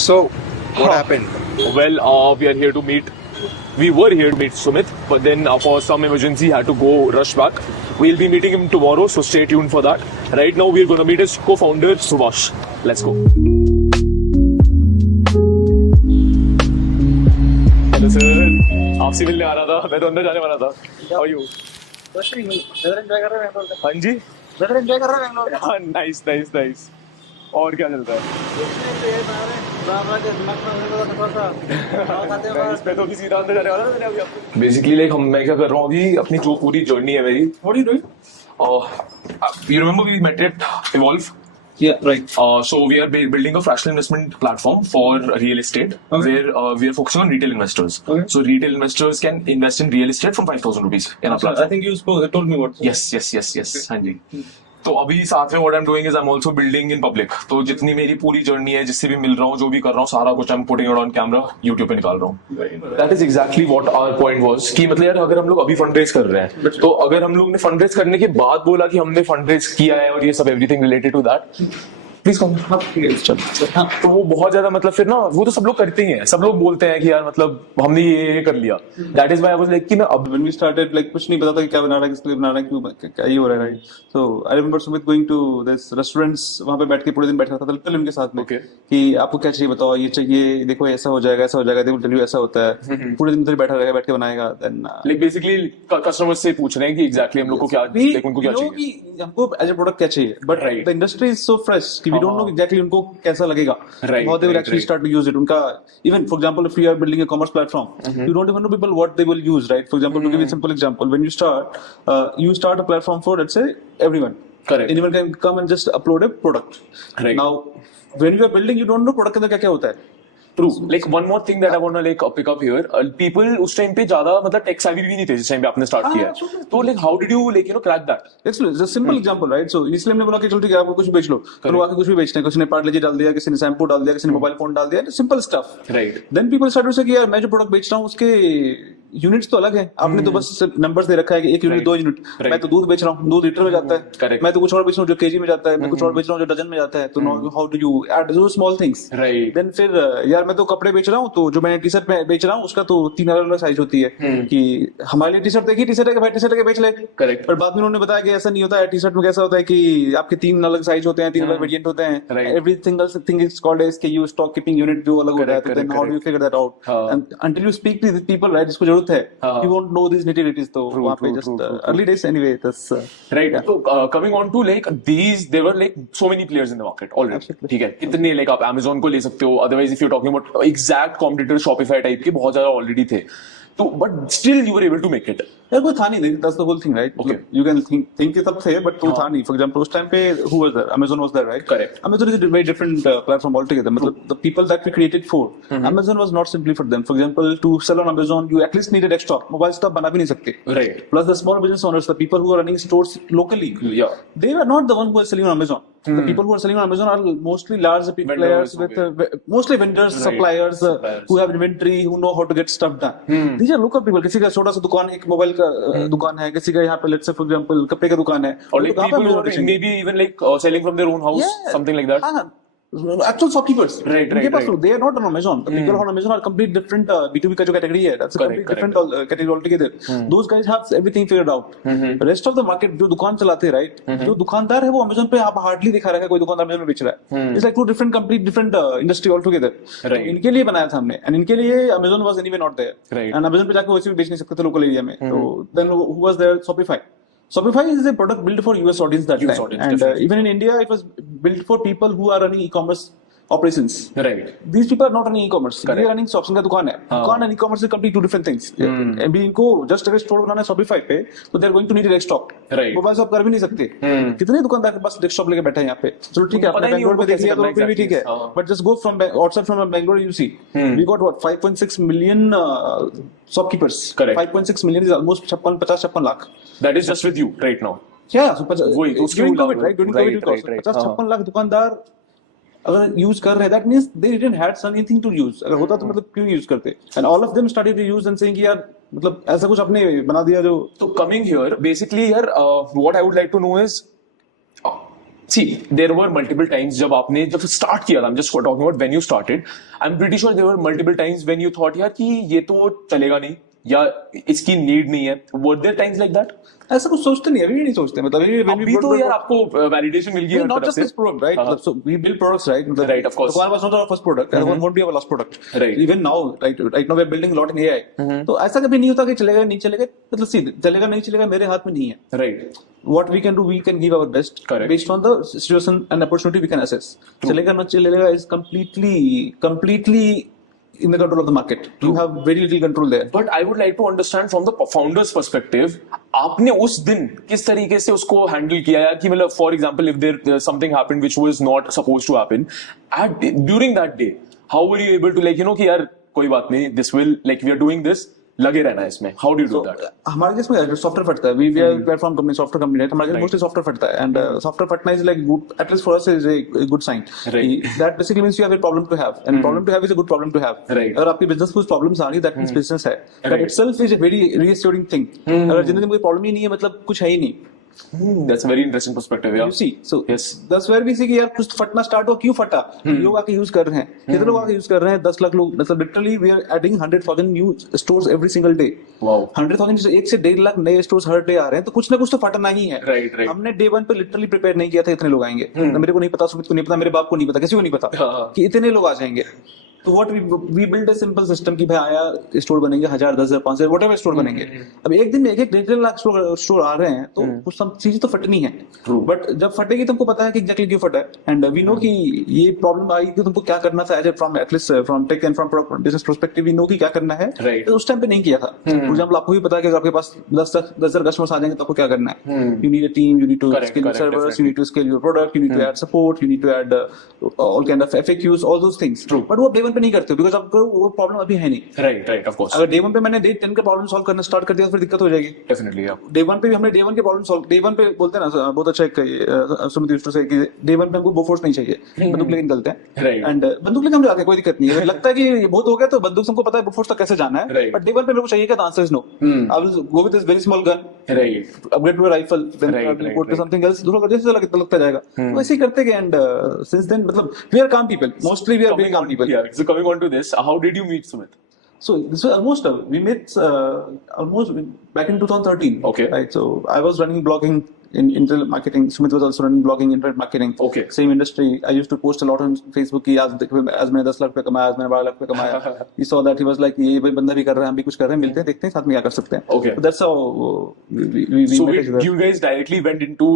So, what happened? Well, we are here to meet. We were here to meet Sumit, but then for some emergency, had to go rush back. We'll be meeting him tomorrow, so stay tuned for that. Right now, we're going to meet his co-founder Subhash. Let's go. Hello sir. आपसे मिलने आ रहा था. मैं तो अंदर जाने वाला था. How are you? Weather enjoy कर रहे हैं बेंगलोर हाँ जी. वेदर एंजॉय कर रहे हैं बेंगलोर हाँ, nice, nice, nice. और क्या चलता है? इसमें तो किसी अंदर जाने वाला था मैंने अभी आपको. Basically, like मैं क्या कर रहा हूँ अभी अपनी जो पूरी जर्नी है मेरी. What are you doing? You remember we met at Evolve? Yeah, right. So we are building a fractional investment platform for real estate, where we are focusing on retail investors. Okay. So retail investors can invest in real estate from 5,000 rupees in our platform. I think you told me what. Yes. हाँ जी. तो अभी साथ में what I'm doing is I'm also building in public. तो जितनी मेरी पूरी जर्नी है, जिससे भी मिल रहा हूँ, जो भी कर रहा हूँ, सारा कुछ I'm putting it on camera, YouTube पे निकाल रहा हूँ. That is exactly what our point was. कि मतलब यार अगर हम लोग अभी फंड रेज कर रहे हैं, तो अगर हम लोग ने फंड रेज करने के बाद बोला कि हमने फंड रेज किया है और ये सब everything related to that, please come. तो वो बहुत ज्यादा मतलब फिर ना वो तो सब लोग करते ही हैं. सब लोग बोलते हैं कि यार मतलब हमने ये कर लिया. That is why I was like कि ना अब When we started, like कुछ नहीं पता था कि क्या बना रहा है, किस लिए बना रहा है, क्यों क्या ये हो रहा है, right? So I remember Sumit going to this restaurants, वहाँ पे बैठ के पूरे दिन बैठा था फिल्म उनके साथ में. Okay. कि आपको क्या चाहिए बताओ, ये चाहिए, देखो ऐसा हो जाएगा, they will tell you ऐसा होता है. पूरे दिन उधर बैठा रहेगा, बैठ के बनाएगा. Then लाइक बेसिकली कस्टमर्स से पूछ रहे हैं कि एग्जैक्टली हम लोग को क्या like, उनको क्या चाहिए. कि हमको एज ए प्रोडक्ट क्या चाहिए, but Right. The industry is so fresh कि वी डोंट नो एग्जैक्टली उनको कैसा लगेगा. Right, how they will right, actually right. Start to use it. उनका even for example if you are building a commerce platform, you don't even know people what they will use, right? For example to give you simple example, when you start a platform for, let's say, everyone. Correct. Anyone can come and just upload a product. Right. Now when you are building, you don't know product के अंदर क्या क्या होता है. True. Like one more thing that I want to like pick up here. People उस time पे ज्यादा मतलब टेक सेवी भी नहीं थे जिस टाइम पे आपने स्टार्ट किया है. तो like how did you like crack that? It's a simple example, right? So इसलिए हमने बोला कि चलो ठीक है, आपको कुछ भी बेच लो. तो लोग आके कुछ भी बेचते हैं. किसी ने पार्ले-जी डाल दिया, किसी ने शैम्पू डाल दिया, किसी ने मोबाइल फोन डाल दिया. Simple stuff. Right. Then people start to say कि यार मैं जो प्रोडक्ट बेच रहा हूँ उसके यूनिट्स तो अलग है. आपने तो बस नंबर्स दे रखा है कि 1 यूनिट 2 यूनिट. मैं तो दूध बेच रहा हूँ, दूध लीटर में जाता है. Correct. मैं तो कुछ और बेच रहा हूँ जो केजी में जाता है. मैं कुछ और बेच रहा हूँ जो डजन में जाता है. तो हाउ डू यू ऐड दो स्मॉल थिंग्स? Right. देन फिर यार मैं तो कपड़े बेच रहा हूँ, तो जो मैंने टी शर्ट बेच रहा हूँ उसका तो 3 अलग-अलग साइज होती है. कि हमारे लिए टी शर्ट देखिए, टी शर्ट है भाई, टी शर्ट के बेच ले. Correct. पर बाद में उन्होंने बताया कि ऐसा नहीं होता है. टी शर्ट में कैसा होता है कि आपके 3 अलग साइज होते हैं, 3 अलग वेरिएंट होते हैं. Right. Every single thing is called as SKU, stock keeping unit, जो अलग होता है. तो then how do you figure that out? And until you speak to the people, right, जिसको जरूरत है, you won't know this nitty-gritties. तो वहां पे just early days anyway that's right. तो coming on to like these there were like so many players in the market already. ठीक है, कितने लाइक आप Amazon को ले सकते हो. Otherwise if you talking about exact competitor Shopify type के बहुत ज्यादा ऑलरेडी थे. तो but still you were able to make it. यार कोई था नहीं. That's the whole thing, right? Okay. You can think कि सब थे, बट कोई था नहीं. फॉर एग्जांपल उस टाइम पे who was there? Amazon was there, right? Correct. Amazon is a very different platform altogether. मतलब the people that we created for, Amazon was not simply for them. For example, to sell on Amazon, you at least need a desktop. Mobile stuff बना भी नहीं सकते. Right. Plus the small business owners, the people who are running stores locally, Yeah. they were not the one who are selling on Amazon. The people who are selling on Amazon are mostly large Vendors, players with mostly vendors, Right. suppliers, who have inventory, who know how to get stuff done. These are local people. किसी का छोटा सा दुकान, एक मोबाइल का दुकान है, किसी का यहाँ पे लेट्स से फॉर एग्जांपल कपड़े का दुकान है. Or like तो कहाँ पे people who Amazon are maybe even like selling from their own house, Yeah. something like that. हाँ, actual shopkeepers. Right. उनके पास they are not on Amazon. The people on Amazon are complete different B2B का जो category है. That's a Correct, complete different category altogether. Those guys have everything figured out. The rest of the market जो दुकान चलाते हैं, right? जो दुकानदार है वो Amazon पे आप hardly दिखा रहा है कोई दुकानदार Amazon में बेच रहा है. It's like two complete different industry altogether. Right. तो इनके लिए बनाया था हमने, and इनके लिए Amazon was anyway not there. Right. And Amazon पे जाके वैसे भी बेच नहीं सकते थे local area में. तो then who was there? Shopify is a product built for US audience that US time. audience, And definitely. even in India, it was built for people who are running e-commerce operations. Right. These people are not running e-commerce. Correct. They are running shops. उनका दुकान है. दुकान and e-commerce is complete two different things. अभी इनको just अगर store बनाना है Shopify पे, तो they are going to need a desktop. Right. Mobile shop कर भी नहीं सकते. कितने दुकानदार के पास डेस्कटॉप लेके बैठे हैं यहाँ पे? चलो ठीक है, पता आपने ही नहीं बैंगलोर में उनको देख लिया कैसे तो फिर भी करना ठीक है. exactly. But just go from outside from Bangalore, you see, we got what 5.6 million shopkeepers. Correct. 5.6 million is almost 56 lakh. That is just with you right now. Yeah, so वही, तो उसके during अलावा- COVID, right? During right, COVID, right, right. 50-56 लाख दुकानदार अगर यूज कर रहे हैं, that means they didn't had anything to use. अगर होता तो मतलब क्यों यूज करते? And all of them started to use and saying कि यार मतलब ऐसा कुछ आपने बना दिया जो. So coming here, basically here, what I would like to know is, See, there were multiple times जब start किया था, I'm just talking about when you started. I'm pretty sure there were multiple times when you thought यार कि ये तो चलेगा नहीं या इसकी नीड नहीं है. Were there times like that? ऐसा कुछ सोचते नहीं, अभी नहीं सोचते. मतलब अभी तो यार आपको वैलिडेशन मिल गई है not just this product, right? मतलब, so we build products, right? मतलब, Right, of course. Aquara was not our first product, and won't be our last product. Right. Even now, right now we are building a lot in AI. तो ऐसा कभी नहीं होता कि चलेगा नहीं चलेगा. मतलब सीधे चलेगा नहीं चलेगा मेरे हाथ में नहीं है. Right. What we can do, we can give our best. Correct. Based on the situation and opportunity we can assess. चलेगा ना चलेगा is completely in the control of the market. You have very little control there. But I would like to understand from the founder's perspective, आपने उस दिन किस तरीके से उसको हैंडल किया यार कि मतलब for example if there something happened which was not supposed to happen during that day, how were you able to like कि यार कोई बात नहीं, this will like we are doing this, लगे रहना है इसमें. How do you do that? हमारे केस में सॉफ्टवेयर फटता है. We are platform company, software company, right? हमारे केस मोस्टली सॉफ्टवेयर फटता है. एंड सॉफ्टवेयर फटना is like good, at least for us is a good sign. That basically means you have a problem to have, and problem to have is a good problem to have. अगर आपकी business में कुछ problems आ रही, that means business है. That itself is a very reassuring thing. अगर जिंदगी में कोई प्रॉब्लम ही नहीं है, मतलब कुछ है ही नहीं. That's a very interesting perspective. Yeah. You see, so yes, that's where we see कि यार कुछ फटना स्टार्ट हो, क्यों फटा? लोग आके यूज कर रहे हैं. कितने लोग आके यूज कर रहे हैं? 10 लाख लोग. मतलब literally we are adding 100,000 new stores every single day. Wow. 100,000 1 से 1.5 लाख नए स्टोर्स हर डे आ रहे हैं. तो कुछ ना कुछ तो फटना ही है. Right. हमने डे 1 पे लिटरली प्रिपेयर नहीं किया था इतने लोग आएंगे. मेरे को नहीं पता, सुमित को नहीं पता, मेरे बाप को नहीं पता, किसी को नहीं पता कि इतने लोग आ जाएंगे. तो what we build a simple system कि भाई आया स्टोर बनेंगे 1000, 10,000, 5,000 व्हाटएवर स्टोर बनेंगे. अब एक दिन में 1.5 लाख स्टोर आ रहे हैं, तो कुछ सब चीजें तो फटनी है. बट जब फटेगी तुमको पता है कि एग्जैक्टली क्यों फटा है. एंड वी नो कि ये प्रॉब्लम आई कि तुमको क्या करना था. As a from at least from tech and from business perspective we know कि क्या करना है. तो उस टाइम पे नहीं किया था. फॉर एग्जांपल आपको भी पता है कि अगर आपके पास 10,000 कस्टमर्स आ जाएंगे तो आपको क्या करना है. You need a team, you need to scale your servers, you need to scale your product, you need to add support, you need to add all kind of FAQs, all those things. But वो day 1 पे नहीं करते बिकॉज़ आपको वो प्रॉब्लम अभी है नहीं. Right of course. अगर डे 1 पे मैंने डे 10 का प्रॉब्लम सॉल्व करना स्टार्ट कर दिया तो फिर दिक्कत हो जाएगी. डेफिनेटली. डे 1 पे भी हमने डे 1 के प्रॉब्लम सॉल्व. डे 1 पे बोलते हैं ना, बहुत अच्छा एक सुमित यूज्ड टू से कि डे 1 पे हमको बोफोर्स नहीं चाहिए, बंदूक लेके निकलते हैं. एंड बंदूक लेके हम जाके कोई दिक्कत नहीं है. लगता है कि ये बहुत हो गया तो बंदूक हमको पता है बोफोर्स तक कैसे जाना है. बट डे 1 पे मेरे को चाहिए क्या? The answer is no. I will go with this very small gun, right, upgrade to a rifle, then I will go to something else. दूसरा जैसे लगता जाएगा. तो ऐसे ही करते गए. एंड सिंस देन मतलब we are calm people, mostly we are very calm people. So coming on to this, how did you meet Sumit? So this was almost we met almost back in 2013. Okay. Right. So I was running blogging in internet marketing. Sumit was also running blogging, internet marketing. Okay. Same industry. I used to post a lot on Facebook कि आज मैंने 10 लाख रुपए कमाया, आज मैंने 12 लाख रुपए कमाया. He saw that, he was like ये भाई बंदा भी कर रहा है, हम भी कुछ कर रहे हैं, मिलते हैं, देखते हैं साथ में क्या कर सकते हैं. Okay. So that's how we So met each other. you guys directly went into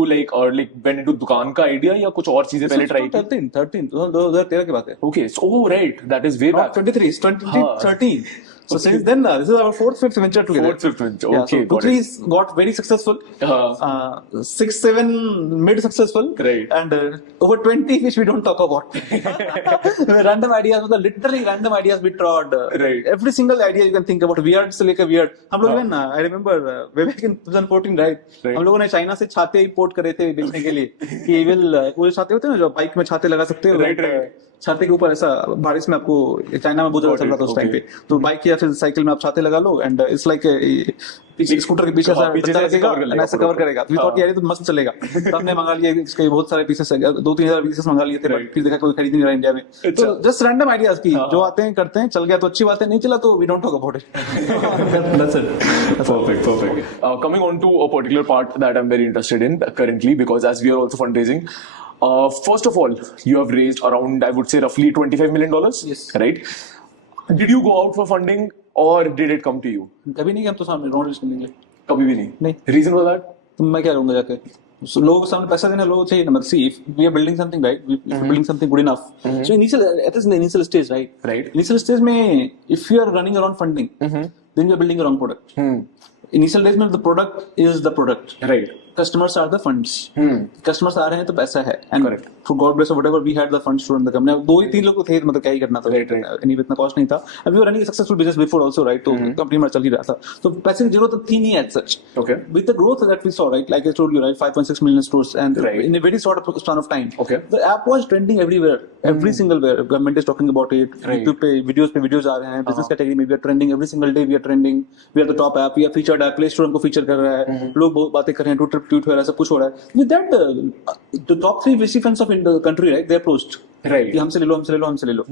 went into दुकान का idea या कुछ और चीजें पहले ट्राई की? 13 2013 की बात है. Okay. So right, that is way back. 23, it's 2013. So since then, this is our 4th, 5th venture together. 4th, 5th venture. Yeah, Okay, so 2, 3 got very successful. 6, 7 mid successful. Right. And over 20 which we don't talk about. Random ideas, literally random ideas we trod. Right. Every single idea you can think about. Weird से लेकर weird. हम लोग even I remember way back in 2014, right? हम लोगों ने चाइना से छाते इंपोर्ट करे थे बेचने के लिए. कि वो छाते होते हैं ना जो बाइक में छाते लगा सकते हो. Right. छाते के ऊपर ऐसा बारिश में आपको चाइना में बहुत ज्यादा चल रहा था उस टाइम पे. तो बाइक या फिर साइकिल में आप छाते लगा लो. एंड इट्स लाइक पीछे स्कूटर के पीछे ऐसा कवर करेगा. तो थॉट यार ये तो मस्त चलेगा. तो हमने मंगा लिए इसके बहुत सारे पीसेस, 2-3 हजार पीसेस मंगा लिए थे. बट फिर देखा कोई खरीद नहीं रहा इंडिया में. तो जस्ट रैंडम आइडियाज की जो आते हैं करते हैं. चल गया तो अच्छी बात है, नहीं चला तो we don't talk about it. That's it. Perfect. Coming on to a particular part that I'm very interested in currently, because as we are also fundraising, first of all, you have raised around, I would say, roughly $25 million. Yes. Right? Did you go out for funding or did it come to you? कभी नहीं, हम तो सामने round raise करने के लिए. कभी भी नहीं. नहीं. Reason for that? तो मैं क्या करूंगा जाके. So, लोगों को सामने पैसा देना लोगों चाहिए ना. मतलब see, if we are building something, right? If we're building something good enough. So initial, at least in the initial stage, right? Right. Initial stage में if you are running around funding, then you are building a wrong product. Initial days में the product is the product. Right. Customers are the funds. Customers आ रहे हैं तो पैसा है. And Correct. for God bless or whatever, we had the funds to run the company. 2-3 लोग थे, मतलब क्या ही करना था. Right. Anyway, इतना कॉस्ट नहीं था. अभी वो running successful business before also, right? तो कंपनी में चल ही रहा था. तो पैसे की जरूरत थी नहीं as such. Okay. With the growth that we saw, right? Like I told you, right? 5.6 million stores, and Right. in a very short span of time. Okay. The app was trending everywhere. Every single where. Government is talking about it. Right. YouTube पे videos आ रहे हैं. Business category में we are trending. Every single day we are trending. We are the top app. We are featured app. Play Store हमको feature कर रहा है. लोग बहुत बातें कर रहे हैं. Twitter ट्वीट हो रहा है, सब कुछ हो रहा है. With that, the top 3 VC funds of in the country, right? They approached. Right. कि हमसे ले लो, हमसे ले लो, हमसे ले लो.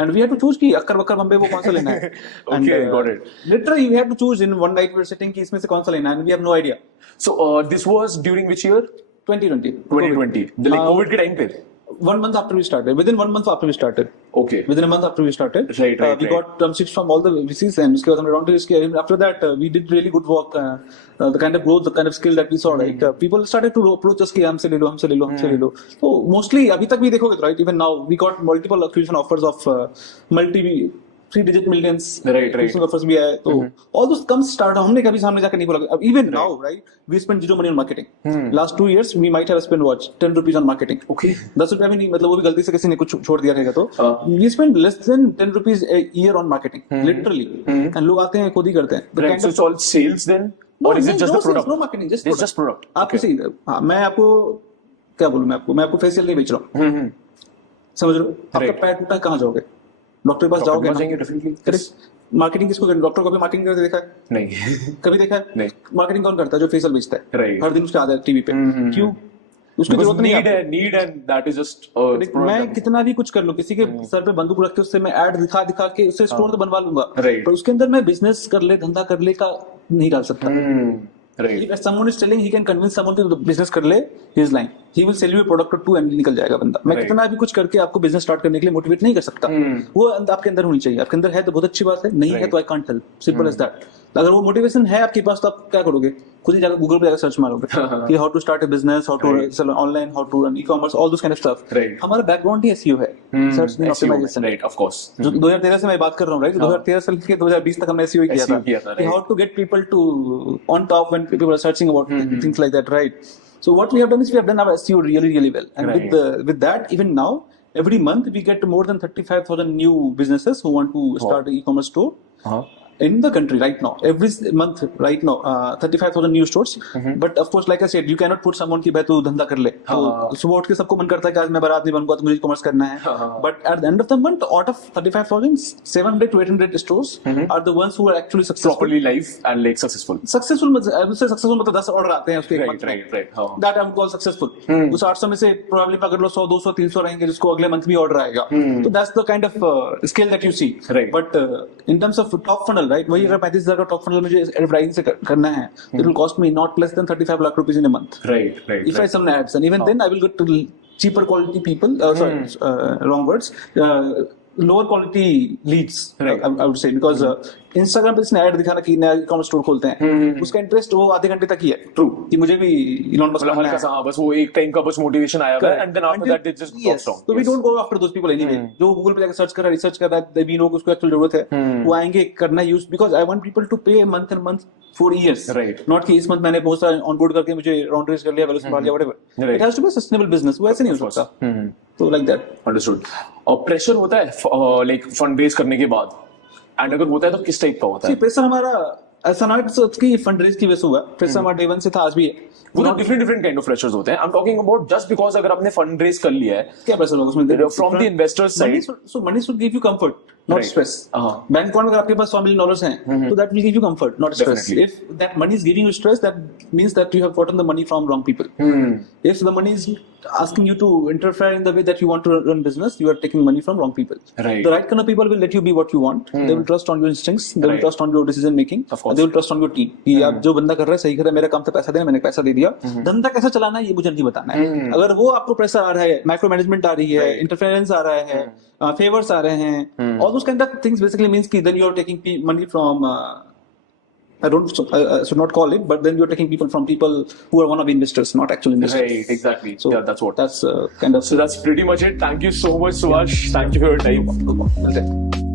And we had to choose कि अक्कर बक्कर बम्बे वो कौन सा लेना है. And, Okay, got it. Literally, we had to choose in one night. We were sitting कि इसमें से कौन सा लेना है, and we have no idea. So this was during which year? 2020. 2020. Like COVID के time पे. 1 month after we started. Within 1 month after we started. Okay. Within a month after we started, Right, we got term sheets from all the VCs, and उसके बाद हमने round raise किया. After that, we did really good work. The kind of growth, the kind of skill that we saw, right? People started to approach us कि हमसे ले लो, हमसे ले लो, हमसे ले लो. So mostly अभी तक भी देखोगे, right? Even now, we got multiple acquisition offers of multi 3-digit millions. Right. Offers भी आए. तो all those comes start. हमने कभी सामने जाकर नहीं बोला. Even now, right? We spend zero money on marketing. Last 2 years, we might have spent what 10 rupees on marketing. Okay. 10 रुपया भी नहीं, मतलब वो भी गलती से किसी ने कुछ छोड़ दिया रहेगा तो. We spend less than 10 rupees a year on marketing, literally. And लोग आते हैं खुद ही करते हैं. The Right. kind So of- it's all sales then, or is it just the sales, product? no marketing, just It's product. just product. आप किसी, हाँ, मैं आपको क्या बोलूं, मैं आपको फेशियल नहीं बेच रहा हूँ. समझ रहे हो? आपका Right. पैर टूटा, कहाँ जाओगे? डॉक्टर के पास Doctor जाओगे के पास ना? जाएंगे, definitely. Correct. मार्केटिंग किसको करनी? डॉक्टर को भी मार्केटिंग करते देखा है? नहीं. कभी देखा है? नहीं. मार्केटिंग कौन करता है? जो फेशियल बेचता है. Right. हर दिन उसका आता है टीवी पे. क्यों? उसकी Because जरूरत नहीं है. need and that is just मैं कितना भी कुछ कर लूं, किसी के सर पे बंदूक रख के उससे मैं ऐड दिखा के उससे स्टोर तो बनवा लूंगा. Right. पर उसके अंदर मैं बिजनेस कर ले, धंधा कर ले का नहीं डाल सकता. Right. If someone is telling he can convince someone to business कर ले, he is lying. He will sell you a product or two and निकल जाएगा बंदा. मैं Right. कितना भी कुछ करके आपको बिजनेस स्टार्ट करने के लिए मोटिवेट नहीं कर सकता. वो आपके अंदर होनी चाहिए. आपके अंदर है तो बहुत अच्छी बात है, नहीं है Right. तो I can't help. Simple as that. अगर वो मोटिवेशन है आपके पास तो आप क्या करोगे? खुद ही जाकर गूगल पे जाकर सर्च मारोगे कि how to start a business, how to Right. Sell online, how to run e-commerce, all those kind of stuff. Right. हमारा बैकग्राउंड ही एसईओ है, search engine optimisation. Right, of course. जो 2013 से मैं बात कर रहा हूँ, राइट? 2013 से लेकर 2020 तक हमने एसईओ किया SEO किया था, था. right. How to get people to on top when people are searching about things like that, right? So what we have done is we have done our SEO really well, and Right. with that, even now, every month we get more than 35,000 new businesses who want to start an e-commerce store. In the country right now, every month right now, 35,000 new stores. But of course, like I said, you cannot put someone की भाई तू धंधा कर ले. तो सुबह उठ के सबको मन करता है कि आज मैं बारात नहीं बनूंगा तो मुझे e-commerce करना है. But at the end of the month, out of 35,000, 700 to 800 stores are the ones who are actually successful. Properly live and like successful. Successful मतलब 10 ऑर्डर आते हैं उसके एक month में. Right. That I would call successful. उस 800 में से probably पकड़ लो 100, 200, 300 रहेंगे जिसको अगले मंथ भी ऑर्डर आएगा. तो that's the kind of scale that you see. Right. But in terms of top funnel, right? वही अगर 35,000 का टॉप फनल मुझे एडवर्टाइजिंग से करना है, it will cost me not less than 35 lakh rupees in a month. Right. If I sell ads, and even then I will get to cheaper quality people. Wrong words. Lower quality leads. Right. I would say because Instagram पे इसने ऐड दिखाना कि नया e-commerce store खोलते हैं, उसका इंटरेस्ट वो आधे घंटे तक ही है. True. कि मुझे भी Elon Musk मतलब बनना हल्का है. सा हाँ, बस वो एक टाइम का बस मोटिवेशन आया था and then after that it just drops down. So we don't go after those people anyway. जो गूगल पे जाकर सर्च कर रहा है, रिसर्च कर रहा है, we know कि उसको एक्चुअल जरूरत है, वो आएंगे करना use, because I want people to pay month and month for years. Right. Not कि इस मंथ मैंने बहुत सारा ऑनबोर्ड करके मुझे राउंड रेस कर लिया, वेल संभाल लिया, whatever. Right. It has to be a sustainable business. वो ऐसे नहीं हो सकता. तो like that. Understood. और प्रेशर होता है लाइक फंड रेज करने के बाद, एंड अगर होता है तो किस टाइप का होता है? प्रेशर हमारा ऐसा ना कि फंड रेज की वजह से हुआ. प्रेशर हमारा डे वन से था, आज भी है. वो तो डिफरेंट काइंड ऑफ प्रेशर्स होते हैं. I am talking about just because अगर आपने फंड रेज कर लिया है, क्या प्रेशर होगा उसमें? From the investors side. So money should give you comfort, not Right. stress. Bank account में अगर आपके पास $100 million हैं, तो that will give you comfort, not stress. Definitely. If that money is giving you stress, that means that you have gotten the money from wrong people. If the money is asking you to interfere in the way that you want to run business, you are taking money from wrong people. Right. The right kind of people will let you be what you want. They will trust on your instincts. They will Right. trust on your decision making. Of course. They will trust on your team. कि आप जो बंदा कर रहा है सही कर रहा है, मेरा काम था पैसा देना, मैंने पैसा दे दिया. धंधा कैसा चलाना है ये मुझे नहीं बताना है. अगर वो आपको प्रेशर आ रहा है, माइक्रो मैनेजमेंट आ रही है, इंटरफेरेंस आ रहा है, फेवर्स आ रहे हैं, all those kind of things basically means कि then you are taking money from I should not call it, but then you're taking people from people who are one of investors, not actual investors. Right, exactly. So Yeah, that's what. That's kind of. So that's pretty much it. Thank you so much, Suvash. Thank you for your time. Well done.